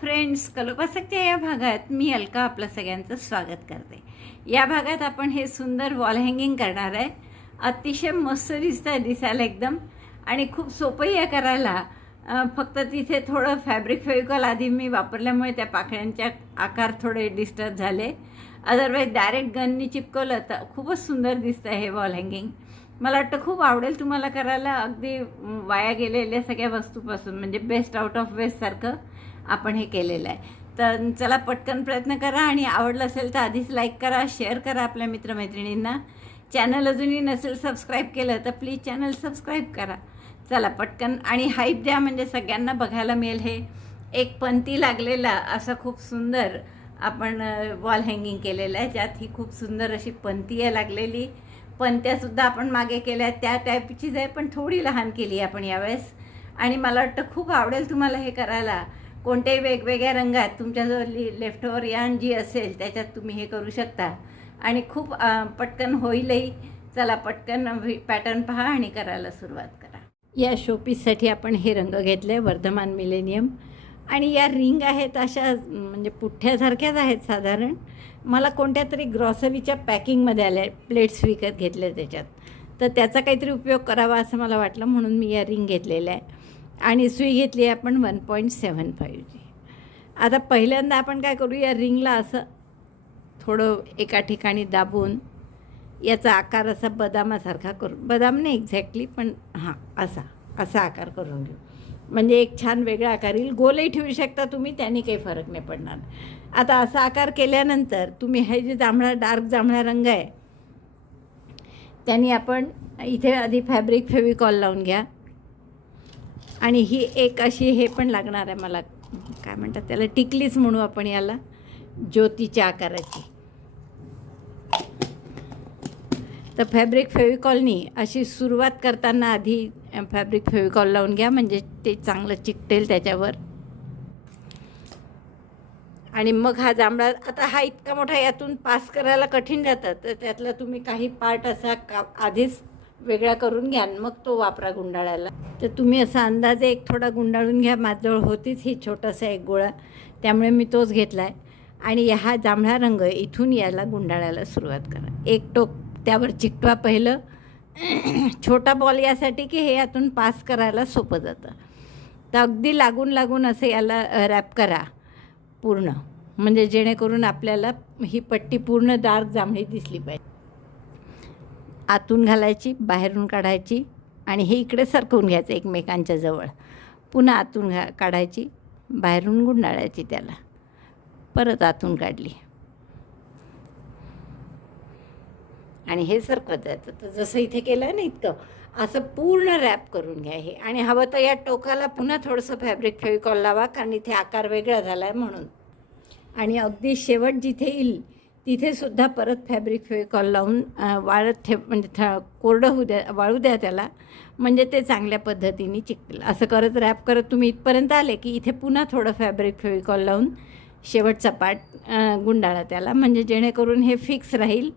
Friends कलोपासकच्या या भागात मी अलका आपलं सगळ्यांचं स्वागत करते. या भागात आपण हे सुंदर वॉल हँगिंग करणार आहे. अतिशय मस्त दिसतं आहे दिसायला एकदम. आणि खूप सोपंही आहे करायला. फक्त तिथे थोडं फॅब्रिक फेविकॉल आधी मी वापरल्यामुळे त्या पाकळ्यांच्या आकार थोडे डिस्टर्ब झाले. अदरवाईज डायरेक्ट गननी चिपकवलं तर खूपच सुंदर दिसतं आहे हे वॉल हँगिंग मला वाटतं खूप आवडेल तुम्हाला करायला. अगदी वाया गेलेल्या सगळ्या वस्तूपासून म्हणजे बेस्ट आउट ऑफ वेस्टसारखं आपण हे केलेलं आहे. तर चला पटकन प्रयत्न करा आणि आवडलं असेल तर आधीच लाईक करा शेअर करा आपल्या मित्रमैत्रिणींना. चॅनल अजूनही नसेल सबस्क्राईब केलं तर प्लीज चॅनल सबस्क्राईब करा. चला पटकन आणि हाईप द्या म्हणजे सगळ्यांना बघायला मिळेल हे. एक पंती लागलेला असा खूप सुंदर आपण वॉल हँगिंग केलेलं आहे. ज्यात ही खूप सुंदर अशी पंती आहे लागलेली. पंत्यासुद्धा आपण मागे केल्या. आहेत त्या टाईपचीच आहे पण थोडी लहान केली आपण यावेळेस. आणि मला वाटतं खूप आवडेल तुम्हाला हे करायला. कोणत्याही वेगवेगळ्या रंगात तुमच्याजवळ लेफ्ट ओव्हर यान जी असेल त्याच्यात तुम्ही हे करू शकता. आणि खूप पटकन होईलही. चला पटकन पॅटर्न पहा आणि करायला सुरुवात करा. या शोपीससाठी आपण हे रंग घेतले वर्धमान मिलेनियम आणि या रिंग आहेत अशा म्हणजे पुठ्ठ्यासारख्याच आहेत साधारण. मला कोणत्या तरी ग्रॉसरीच्या पॅकिंगमध्ये आल्या प्लेट्स विकत घेतल्या त्याच्यात. तर त्याचा काहीतरी उपयोग करावा असं मला वाटलं म्हणून मी या रिंग घेतलेल्या आहे. आणि सुई घेतली आहे आपण वन पॉईंट सेवन फाईव्हची. आता पहिल्यांदा आपण काय करू या रिंगला असं थोडं एका ठिकाणी दाबून याचा आकार असा बदामासारखा करू. बदाम नाही एक्झॅक्टली पण हां असा असा आकार करून घेऊ. म्हणजे एक छान वेगळा आकार येईल. गोलही ठेवू शकता तुम्ही त्याने काही फरक नाही पडणार. आता असा आकार केल्यानंतर तुम्ही हे जे जांभळा डार्क जांभळा रंग आहे त्यांनी आपण इथे आधी फॅब्रिक फेविकॉल लावून घ्या. आणि ही एक अशी हे पण लागणार आहे मला काय म्हणतात त्याला टिकलीच म्हणू आपण याला ज्योतीच्या आकाराची. तर फॅब्रिक फेविकॉलनी अशी सुरुवात करताना आधी फॅब्रिक फेविकॉल लावून घ्या म्हणजे ते चांगलं चिकटेल त्याच्यावर. आणि मग हा जांभळा आता हा इतका मोठा यातून पास करायला कठीण जातं तर त्यातला तुम्ही काही पार्ट असा का आधीच वेगळा करून घ्या मग तो वापरा गुंडाळायला. तर तुम्ही असा अंदाजे एक थोडा गुंडाळून घ्या माझजवळ होतीच ही छोटासा एक गोळा. त्यामुळे मी तोच घेतला आहे आणि हा जांभळा रंग इथून याला गुंडाळायला सुरुवात करा. एक टोक त्यावर चिकटवा पहिलं. छोटा बॉल यासाठी की हे यातून पास करायला सोपं जातं. तर अगदी लागून लागून असं याला रॅप करा पूर्ण. म्हणजे जेणेकरून आपल्याला ही पट्टी पूर्ण डार्क जांभळी दिसली पाहिजे. आतून घालायची बाहेरून काढायची आणि हे इकडे सरकवून घ्यायचं एकमेकांच्या जवळ. पुन्हा आतून घा काढायची बाहेरून गुंडाळायची त्याला. परत आतून काढली. आणि हे सरकत जायचं. तर जसं इथे केलं ना इतकं. असं पूर्ण रॅप करून घ्या हे. आणि हवं तर या टोकाला पुन्हा थोडंसं फॅब्रिक फेविकॉल लावा कारण इथे आकार वेगळा झाला आहे म्हणून. आणि अगदी शेवट जिथे येईल तिथे सुद्धा परत फॅब्रिक फेविकॉल लावून वाळत ठेव म्हणजे थ कोरडं होऊ द्या वाळू द्या त्याला. म्हणजे ते चांगल्या पद्धतीने चिकटेल. असं करत रॅप करत तुम्ही इथपर्यंत आले की इथे पुन्हा थोडं फॅब्रिक फेविकॉल लावून शेवटचा पाट गुंडाळा त्याला. म्हणजे जेणेकरून हे फिक्स राहील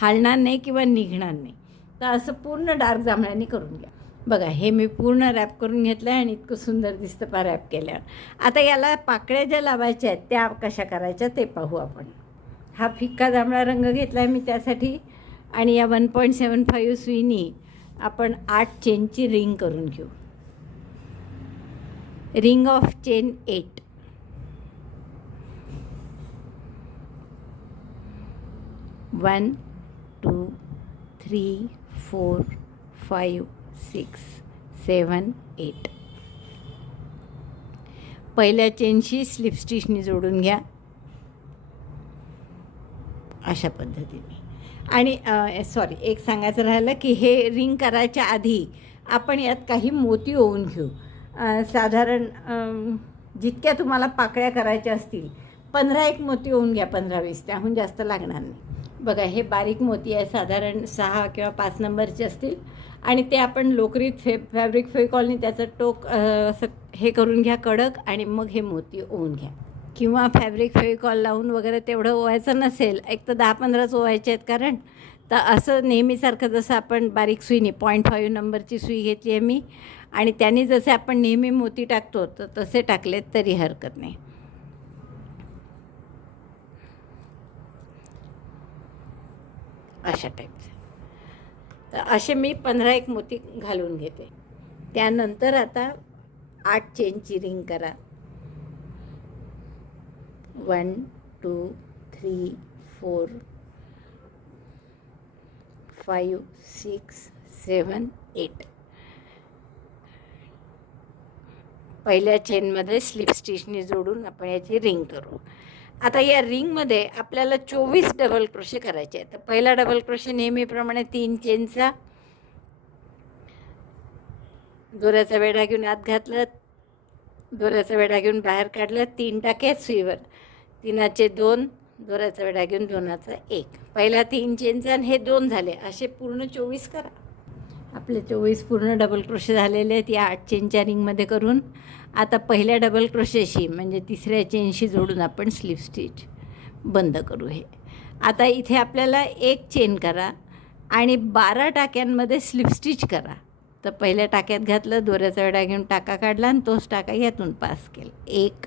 हालणार नाही किंवा निघणार नाही. तर असं पूर्ण डार्क जांभळ्याने करून घ्या. बघा हे मी पूर्ण रॅप करून घेतलं आहे आणि इतकं सुंदर दिसतं पा रॅप केल्यावर. आता याला पाकळ्या ज्या लावायच्या आहेत त्या कशा करायच्या ते पाहू आपण. हा फिक्का जांभळा रंग घेतला आहे मी त्यासाठी. आणि या वन पॉईंट सेवन फाईव्ह सुईनी आपण आठ चेनची रिंग करून घेऊ. Ring of chain eight. One two three four five six seven eight. पहिल्या चेनशी स्लिप स्टिचनी जोडून घ्या. अशा पद्धतीने. आणि सॉरी एक सांगायचं राहिलं की हे रिंग करायच्या आधी आपण यात काही मोती ओवून घेऊ. साधारण जितक्या तुम्हाला पाकळ्या करायच्या असतील पंधरा एक मोती ओवून घ्या पंधरा वीस त्याहून जास्त लागणार नाही. बघा हे बारीक मोती आहे साधारण सहा किंवा पाच नंबरचे असतील. आणि ते आपण लोकरीत फे फॅब्रिक फेकॉलनी त्याचं टोक असं हे करून घ्या कडक आणि मग हे मोती ओवून घ्या. किंवा फॅब्रिक फेविकॉल लावून वगैरे तेवढं ओवायचं नसेल एक तर दहा पंधराच ओवायचे आहेत कारण तर असं नेहमीसारखं जसं आपण बारीक सुईने पॉईंट फाईव्ह नंबरची सुई घेतली आहे मी आणि त्याने जसे आपण नेहमी मोती टाकतो तर तसे टाकलेत तरी हरकत नाही. अशा टाईपचे तर असे मी पंधरा एक मोती घालून घेते. त्यानंतर आता आठ चेनची रिंग करा. One two three four five six seven eight. पहिल्या चेनमध्ये स्लिप स्टिचने जोडून आपण याची रिंग करू. आता या रिंगमध्ये आपल्याला चोवीस डबल क्रोशे करायचे आहेत. तर पहिला डबल क्रोशे नेहमीप्रमाणे तीन चेनचा दोऱ्याचा वेढा घेऊन आत घातला दोऱ्याचा वेढा घेऊन बाहेर काढला तीन टाके सुईवर तीनाचे दोन दोराचा वेढा घेऊन दोनाचा एक. पहिला तीन चेनचा आणि हे दोन झाले. असे पूर्ण चोवीस करा. आपले चोवीस पूर्ण डबल क्रोशे झालेले आहेत. या आठ चेनच्या रिंगमध्ये करून. आता पहिल्या डबल क्रोशेशी म्हणजे तिसऱ्या चेनशी जोडून आपण स्लीप स्टिच बंद करू हे. आता इथे आपल्याला एक चेन करा आणि बारा टाक्यांमध्ये स्लिप स्टिच करा. तर पहिल्या टाक्यात घातलं दोऱ्याचा वेढा घेऊन टाका काढला आणि तोच टाका यातून पास केला. एक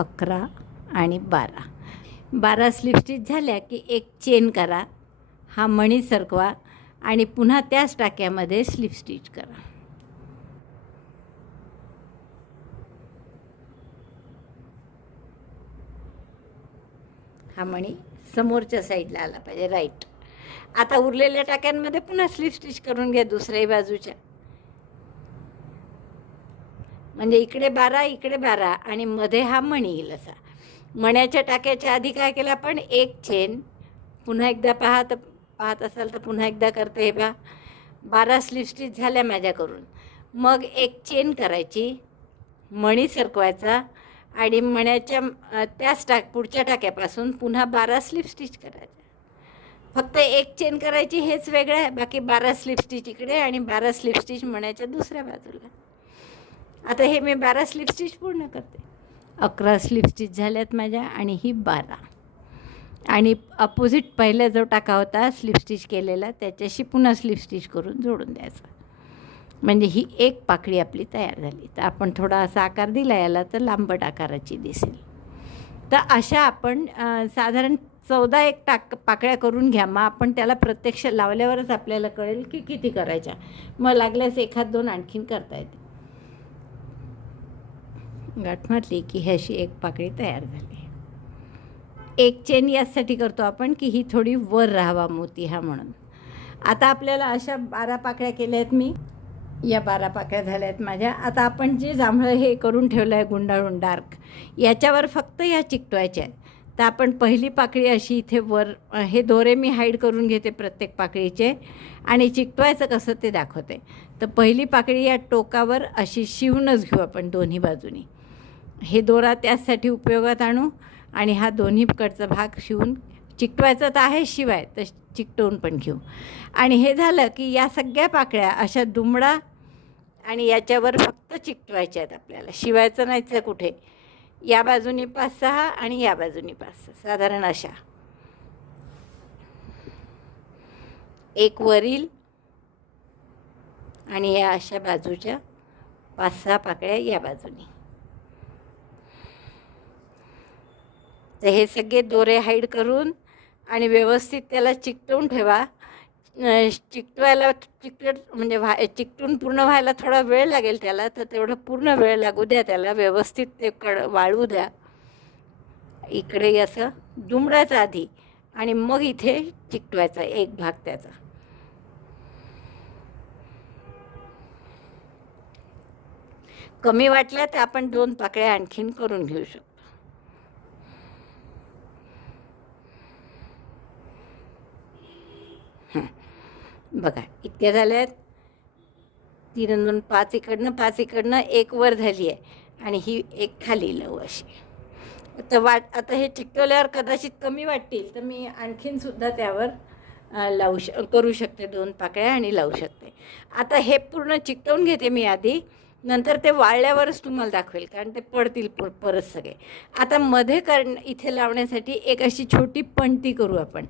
अकरा आणि बारा. बारा स्लिपस्टिच झाल्या की एक चेन करा हा मणी सरकवा आणि पुन्हा त्याच टाक्यामध्ये स्लिप स्टिच करा. हा मणी समोरच्या साईडला आला पाहिजे राईट आता उरलेल्या टाक्यांमध्ये पुन्हा स्लिप स्टिच करून घ्या दुसऱ्याही बाजूच्या. म्हणजे इकडे बारा इकडे बारा आणि मध्ये हा मणी येईल असा. मण्याच्या टाक्याच्या आधी काय केलं आपण? एक चेन. पुन्हा एकदा पाहत पाहत असाल तर पुन्हा एकदा करते हे बा बारा स्लिप स्टिच झाल्या माझ्याकडून. मग एक चेन करायची. मणी सरकवायचा आणि मण्याच्या त्याच टाक पुढच्या टाक्यापासून पुन्हा बारा स्लिप स्टिच करायचा फक्त एक चेन करायची हेच वेगळं आहे. बाकी बारा स्लिप स्टिच इकडे आणि बारा स्लिप स्टिच मण्याच्या दुसऱ्या बाजूला. आता हे मी बारा स्लिप स्टिच पूर्ण करते. अकरा स्लिप स्टिच झाल्यात माझ्या आणि ही बारा. आणि अपोजिट पहिला जो टाका होता स्लिप स्टिच केलेला त्याच्याशी पुन्हा स्लिप स्टिच करून जोडून द्यायचा. म्हणजे ही एक पाकळी आपली तयार झाली. तर आपण थोडा असा आकार दिला याला तर लांबट आकाराची दिसेल. तर अशा आपण साधारण चौदा एक टाक पाकळ्या करून घ्या. मग आपण त्याला प्रत्यक्ष लावल्यावरच आपल्याला कळेल की किती करायच्या. मग लागल्यास एखाद दोन आणखीन करता येते गाठ मारली की ह्याशी एक पाकळी तयार झाली. एक चेन यासाठी करतो आपण की ही थोडी वर राहावा मोती हा म्हणून. आता आपल्याला अशा बारा पाकळ्या केल्या आहेत मी. या बारा पाकळ्या झाल्या आहेत माझ्या. आता आपण जे जांभळं हे करून ठेवलं आहे गुंडाळून डार्क याच्यावर फक्त या चिकटवायच्या आहेत. तर आपण पहिली पाकळी अशी इथे वर हे दोरे मी हाईड करून घेते प्रत्येक पाकळीचे आणि चिकटवायचं कसं ते दाखवते. तर पहिली पाकळी या टोकावर अशी शिवूनच घेऊ आपण दोन्ही बाजूनी. हे दोरा त्याचसाठी उपयोगात आणू आणि हा दोन्हीकडचा भाग शिवून चिकटवायचं तर आहे शिवाय तर चिकटवून पण घेऊ. आणि हे झालं की या सगळ्या पाकळ्या अशा दुमडा आणि याच्यावर फक्त चिकटवायच्या आहेत आपल्याला. शिवायचं नाहीच कुठे? या बाजूनी पाच सहा आणि या बाजूनी पाच सहा. साधारण अशा. एक वरील आणि या अशा बाजूच्या पाच सहा पाकळ्या या बाजूनी. तर हे सगळे दोरे हाईड करून आणि व्यवस्थित त्याला चिकटवून ठेवा. चिकटवायला चिकट म्हणजे व्हा चिकटून पूर्ण व्हायला थोडा वेळ लागेल त्याला तर तेवढं पूर्ण वेळ लागू द्या त्याला व्यवस्थित ते कड वाळू द्या. इकडे असं दुमडायचं आधी आणि मग इथे चिकटवायचा एक भाग त्याचा. कमी वाटल्या तर आपण दोन पाकळ्या आणखीन करून घेऊ शकतो. हां. बघा इतक्या झाल्या आहेत तीन दोन पाच इकडनं पाच इकडनं एक वर झाली आहे. आणि ही एक खाली लव अशी. आता वाट आता हे चिकटवल्यावर कदाचित कमी वाटतील. तर मी आणखीन सुद्धा त्यावर लावू श करू शकते. दोन पाकळ्या आणि लावू शकते. आता हे पूर्ण चिकटवून घेते मी आधी. नंतर ते वाळल्यावरच तुम्हाला दाखवेल कारण ते पडतील प परत सगळे. आता मध्ये कर इथे लावण्यासाठी एक अशी छोटी पणती करू आपण.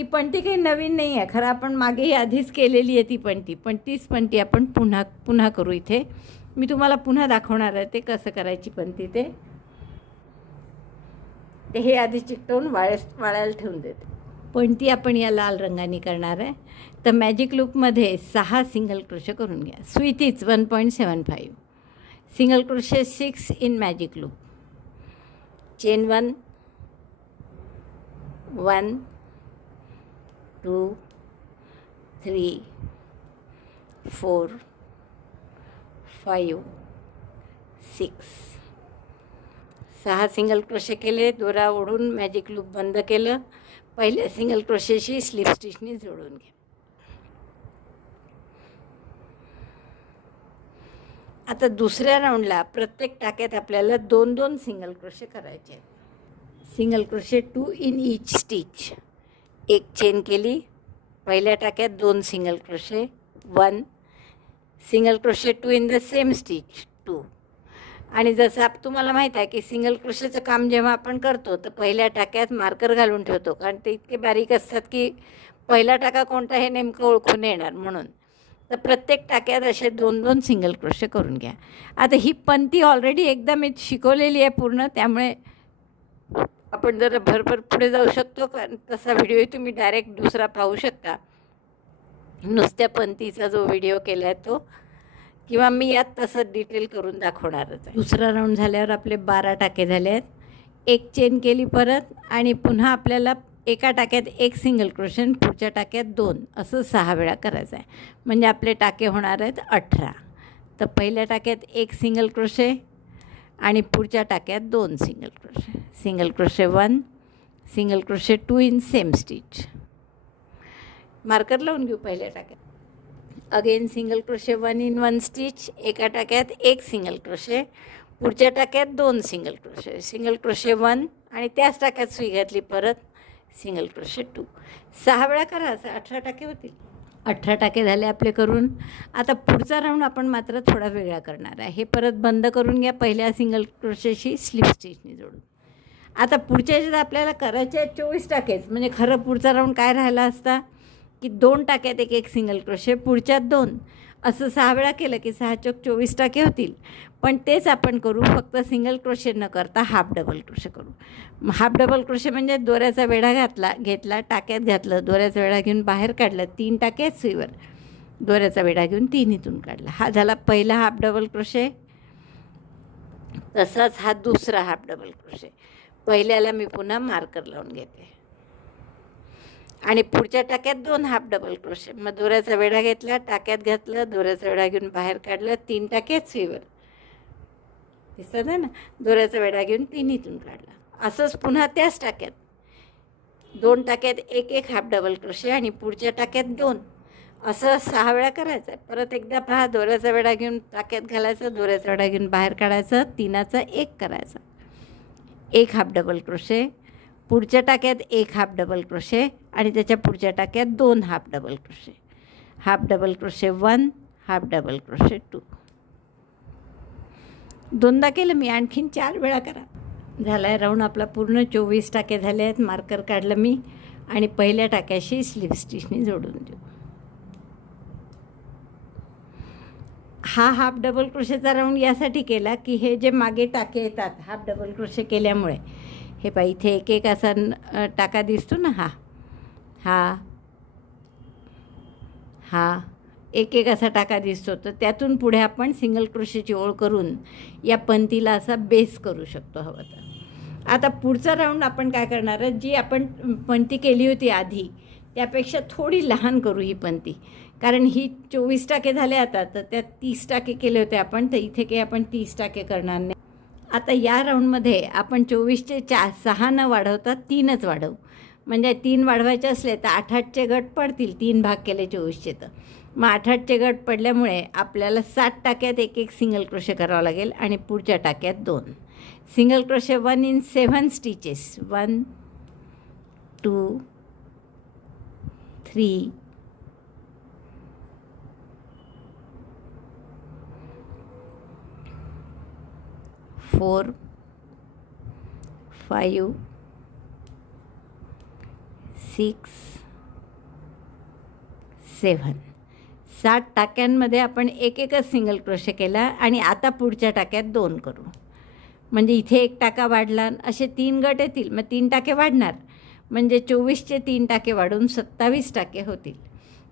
ती पणती काही नवीन नाही आहे. खरं आपण मागेही आधीच केलेली आहे ती पणती. पण तीच पणती आपण पुन्हा पुन्हा करू इथे. मी तुम्हाला पुन्हा दाखवणार आहे ते कसं करायची पणती ते. ते हे आधी चिकटवून वाळ्यास वाळायला ठेवून देते. पण ती आपण या लाल रंगाने करणार आहे. तर मॅजिक लूपमध्ये सहा सिंगल क्रोशे करून घ्या. स्वीतीच one point seven five single crochet six in magic loop chain one one two three four five six. सहा सिंगल क्रोशे केले दोरा ओढून मॅजिक लूप बंद केलं. पहिल्या सिंगल क्रोशेशी स्लिप स्टिचनी जोडून घ्या आता दुसऱ्या राऊंडला प्रत्येक टाक्यात आपल्याला दोन दोन सिंगल क्रोशे करायचे आहेत. Single crochet two in each stitch एक चेन केली. पहिल्या टाक्यात दोन single crochet one single crochet two in the same stitch two आणि जसं आप तुम्हाला माहीत आहे की सिंगल क्रोशेचं काम जेव्हा आपण करतो तर पहिल्या टाक्यात मार्कर घालून ठेवतो. कारण ते इतके बारीक असतात की पहिला टाका कोणता हे नेमकं ओळखून येणार म्हणून. तर प्रत्येक टाक्यात असे दोन दोन सिंगल क्रोशे करून घ्या. आता ही पंती ऑलरेडी एकदा मी शिकवलेली आहे पूर्ण त्यामुळे आपण जरा भरभर पुढे जाऊ शकतो कारण तसा व्हिडिओ तुम्ही डायरेक्ट दुसरा पाहू शकता. नुसत्या पंतीचा जो व्हिडिओ केला आहे तो किंवा मी यात तसं डिटेल करून दाखवणारच आहे. दुसरा राऊंड झाल्यावर आपले बारा टाके झाले आहेत. एक चेन केली परत आणि पुन्हा आपल्याला एका टाक्यात एक सिंगल क्रोशन पुढच्या टाक्यात दोन असं सहा वेळा करायचं आहे. म्हणजे आपले टाके होणार आहेत अठरा. तर पहिल्या टाक्यात एक सिंगल क्रोशे आणि पुढच्या टाक्यात दोन single crochet single crochet one single crochet two in same stitch marker लावून घेऊ पहिल्या टाक्यात. Again single crochet one in one stitch एका टाक्यात एक सिंगल क्रोशे पुढच्या टाक्यात दोन single crochet single crochet one आणि त्याच टाक्यात सुई घातली परत सिंगल क्रोशे टू सहा वेळा करा असं अठरा टाके होतील. अठरा टाके झाले आपले करून. आता पुढचा राऊंड आपण मात्र थोडा वेगळा करणार आहे. हे परत बंद करून घ्या पहिल्या सिंगल क्रोशेशी स्लिप स्टिचने जोडून. आता पुढच्या याच्यात आपल्याला करायचे आहेत चोवीस टाकेच. म्हणजे खरं पुढचा राऊंड काय राहिला असता? की दोन टाक्यात एक एक सिंगल क्रोशे पुढच्यात दोन. असं सहा वेळा केलं की सहा चौक चोवीस टाके होतील. पण तेच आपण करू फक्त सिंगल क्रोशे न करता हाफ डबल क्रोशे करू. हाफ डबल क्रोशे म्हणजे दोऱ्याचा वेढा घातला घेतला टाक्यात घातलं दोऱ्याचा वेढा घेऊन बाहेर काढलं तीन टाक्यात सुईवर. दोऱ्याचा वेढा घेऊन तीन इथून काढला. हा झाला पहिला हाफ डबल क्रोशे तसाच हा दुसरा हाफ डबल क्रोशे पहिल्याला मी पुन्हा मार्कर लावून घेते. आणि पुढच्या टाक्यात दोन हाफ डबल क्रोशे मग दोऱ्याचा वेढा घेतला टाक्यात घातलं दोऱ्याचा वेढा घेऊन बाहेर काढलं तीन टाक्यात सुईवर दिसत आहे ना? दोऱ्याचा वेढा घेऊन तिन्हीतून काढला. असंच पुन्हा त्याच टाक्यात. दोन टाक्यात एक एक हाफ डबल क्रोशे आणि पुढच्या टाक्यात दोन. असं सहा वेळा करायचं. आहे परत एकदा पहा दोऱ्याचा वेढा घेऊन टाक्यात घालायचं दोऱ्याचा वेढा घेऊन बाहेर काढायचं तिनाचा एक करायचा. एक हाफ डबल क्रोशे पुढच्या टाक्यात एक हाफ डबल क्रोशे आणि त्याच्या पुढच्या टाक्यात दोन half double crochet. Half double crochet one half double crochet two. दोनदा केलं मी आणखीन चार वेळा करा. झाला आहे राऊंड आपला पूर्ण. चोवीस टाके झाले आहेत मार्कर काढलं मी. आणि पहिल्या टाक्याशी स्लिप स्टिचने जोडून देऊ. हा हाफ डबल क्रोशेचा राऊंड यासाठी केला की हे जे मागे टाके येतात हाफ डबल क्रोशे केल्यामुळे हे पहा इथे एक एक असा टाका दिसतो ना हा. हा. हा. एक एक असा टाका दिसतो. तर त्यातून पुढे आपण सिंगल क्रोशेची ओळ करून या पंतीला असा बेस करू शकतो हवं तर. आता पुढचा राऊंड आपण काय करणार आहे जी आपण पंती केली होती आधी त्यापेक्षा थोडी लहान करू ही पंती. कारण ही चोवीस टाके झाले आता तर त्यात तीस टाके केले होते आपण तर इथे काही आपण तीस टाके करणार नाही. आता या राऊंडमध्ये आपण चोवीसचे चार सहा न वाढवता तीनच वाढवू. म्हणजे तीन वाढवायचे असले तर आठ आठचे गट पडतील तीन भाग केले चोवीसचे तर. मग आठ आठचे गट पडल्यामुळे आपल्याला सात टाक्यात एक एक सिंगल क्रोशे करावं लागेल आणि पुढच्या टाक्यात दोन. Single crochet one in seven stitches one two three four five six seven. सात टाक्यांमध्ये आपण एक एकच सिंगल क्रोशे केला आणि आता पुढच्या टाक्यात दोन करू. म्हणजे इथे एक टाका वाढला असे तीन गट येतील मग तीन टाके वाढणार. म्हणजे चोवीसचे तीन टाके वाढून सत्तावीस टाके होतील.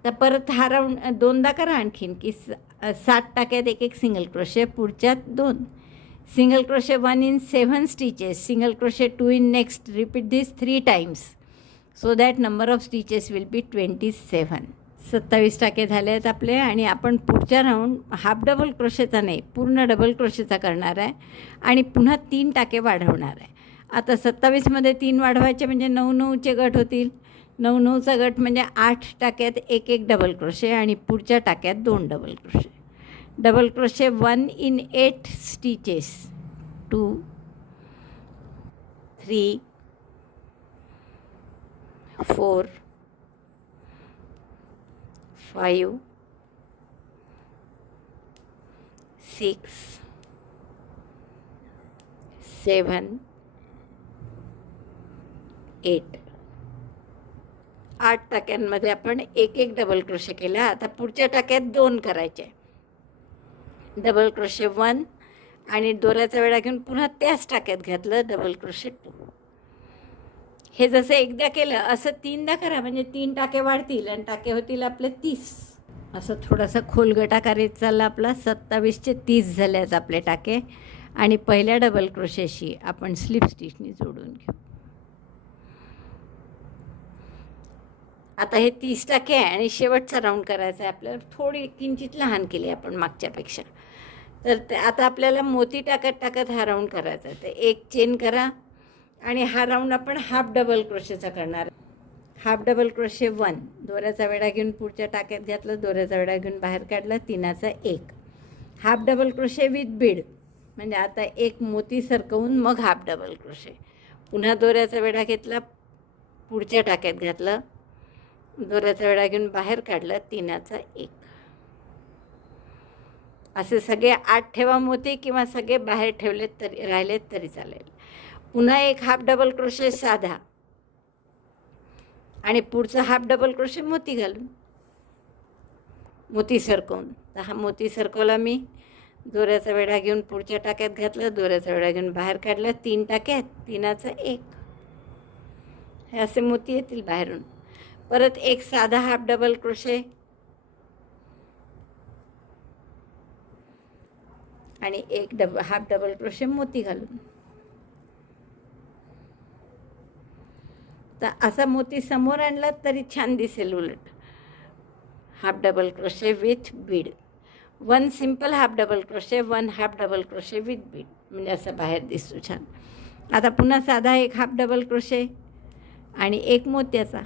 तर परत हा राऊंड दोनदा करा आणखीन की स सात टाक्यात एक एक सिंगल क्रोशे पुढच्यात दोन. Single crochet one in seven stitches single crochet two in next repeat this three times so that number of stitches will be twenty seven सत्तावीस टाके झाले आहेत आपले आणि आपण पुढच्या राऊंड हाफ डबल क्रोशेचा नाही पूर्ण डबल क्रोशेचा करणार आहे आणि पुन्हा तीन टाके वाढवणार आहे. आता सत्तावीसमध्ये तीन वाढवायचे म्हणजे नऊ नऊचे गट होतील. नऊ नऊचा गट म्हणजे आठ टाक्यात एक एक डबल क्रोशे आणि पुढच्या टाक्यात दोन double crochet double crochet one in eight stitches. Two three four five six seven eight. आठ टाक्यांमध्ये आपण एक एक डबल क्रोशे केला आता पुढच्या टाक्यात दोन करायचे. डबल क्रोशे वन आणि दोऱ्याचा वेळा घेऊन पुन्हा त्याच टाक्यात घातलं डबल क्रोशे टू हे जसं एकदा केलं असं तीनदा करा म्हणजे तीन टाके वाढतील आणि टाके होतील आपले तीस. असं थोडासा खोलगटा येत चालला आपला सत्तावीसचे तीस झाल्याच आपले टाके. आणि पहिल्या डबल क्रोशेशी आपण स्लिप स्टिचनी जोडून घेऊ. आता हे तीस टाके आहे आणि शेवटचा राऊंड करायचा आहे आपल्याला. थोडी किंचित लहान केली आपण मागच्यापेक्षा. तर ते आता आपल्याला मोती टाकत टाकत हा राऊंड करायचा तर एक चेन करा आणि हा राऊंड आपण हाफ डबल क्रोशेचा करणार हाफ डबल क्रोशे वन दोऱ्याचा वेढा घेऊन पुढच्या टाक्यात घातला दोऱ्याचा वेढा घेऊन बाहेर काढला तिनाचा एक. Half double crochet with bead म्हणजे आता एक मोती सरकवून मग हाफ डबल क्रोशे पुन्हा दोऱ्याचा वेढा घेतला पुढच्या टाक्यात घातलं दोऱ्याचा वेढा घेऊन बाहेर काढलं तिनाचा एक. असे सगळे आठ ठेवा मोती किंवा सगळे बाहेर ठेवलेत तरी राहिलेत तरी चालेल. पुन्हा एक हाफ डबल क्रोशे साधा. आणि पुढचा हाफ डबल क्रोशे मोती घालून. मोती सरकवून. तर हा मोती सरकवला मी. दोऱ्याचा वेढा घेऊन पुढच्या टाक्यात घातलं. दोऱ्याचा वेढा घेऊन बाहेर काढला. तीन टाक्यात. तीनाचा एक. हे असे मोती येतील बाहेरून. परत एक साधा हाफ डबल क्रोशे आणि एक डब हाफ डबल क्रोशे मोती घालून. तर असा मोती समोर आणला तरी छान दिसेल उलट. Half double crochet with bead. One simple half double crochet one half double crochet with bead. म्हणजे असं बाहेर दिसतो छान. आता पुन्हा साधा एक हाफ डबल क्रोशे आणि एक मोत्याचा.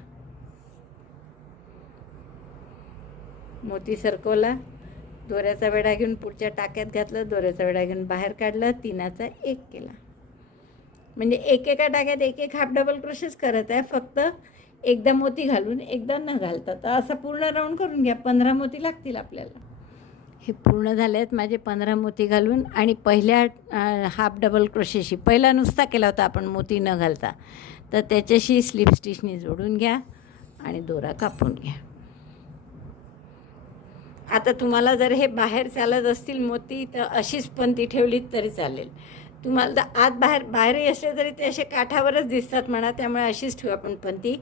मोती सरकवला. दोऱ्याचा वेढा घेऊन पुढच्या टाक्यात घातलं दोऱ्याचा वेढा घेऊन बाहेर काढलं तिनाचा एक केला. म्हणजे एकेका टाक्यात एक एक हाफ डबल क्रोशेस करत आहे फक्त एकदा मोती घालून एकदा न घालता. तर असं पूर्ण राऊंड करून घ्या पंधरा मोती लागतील आपल्याला. हे पूर्ण झाले आहेत माझे पंधरा मोती घालून आणि पहिल्या हाफ डबल क्रोशेशी. पहिला नुसता केला होता आपण मोती न घालता. तर त्याच्याशी स्लिप स्टिचनी जोडून घ्या आणि दोरा कापून घ्या. आता तुम्हाला जर हे बाहेर चालत असतील मोती तर अशीच पंथी ठेवलीत तरी चालेल. तुम्हाला तर आत बाहेर बाहेरही असले तरी ते असे काठावरच दिसतात म्हणा त्यामुळे अशीच ठेवू आपण पंती.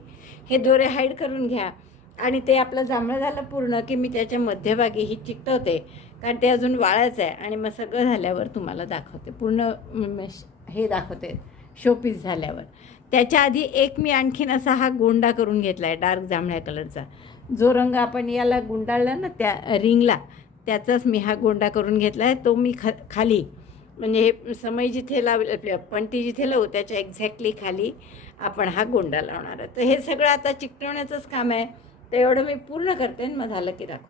हे दोरे हाईड करून घ्या. आणि ते आपलं जांभळं झालं पूर्ण की मी त्याच्या मध्यभागी ही चिकटवते. कारण ते अजून वाळायचं आहे आणि मग सगळं झाल्यावर तुम्हाला दाखवते. पूर्ण हे दाखवते. शोपीस झाल्यावर. त्याच्या आधी एक मी आणखीन असा हा गोंडा करून घेतला आहे डार्क जांभळ्या कलरचा. जो रंग आपण याला गुंडाळला ना त्या रिंगला त्याचाच मी हा गोंडा करून घेतला आहे. तो मी ख खाली म्हणजे हे समय जिथे लावले पण पंटी जिथे लावू त्याच्या एक्झॅक्टली खाली आपण हा गोंडा लावणार आहे तर हे सगळं आता चिकटवण्याचंच काम आहे. तर एवढं मी पूर्ण करते आणि मग झालं की दाखव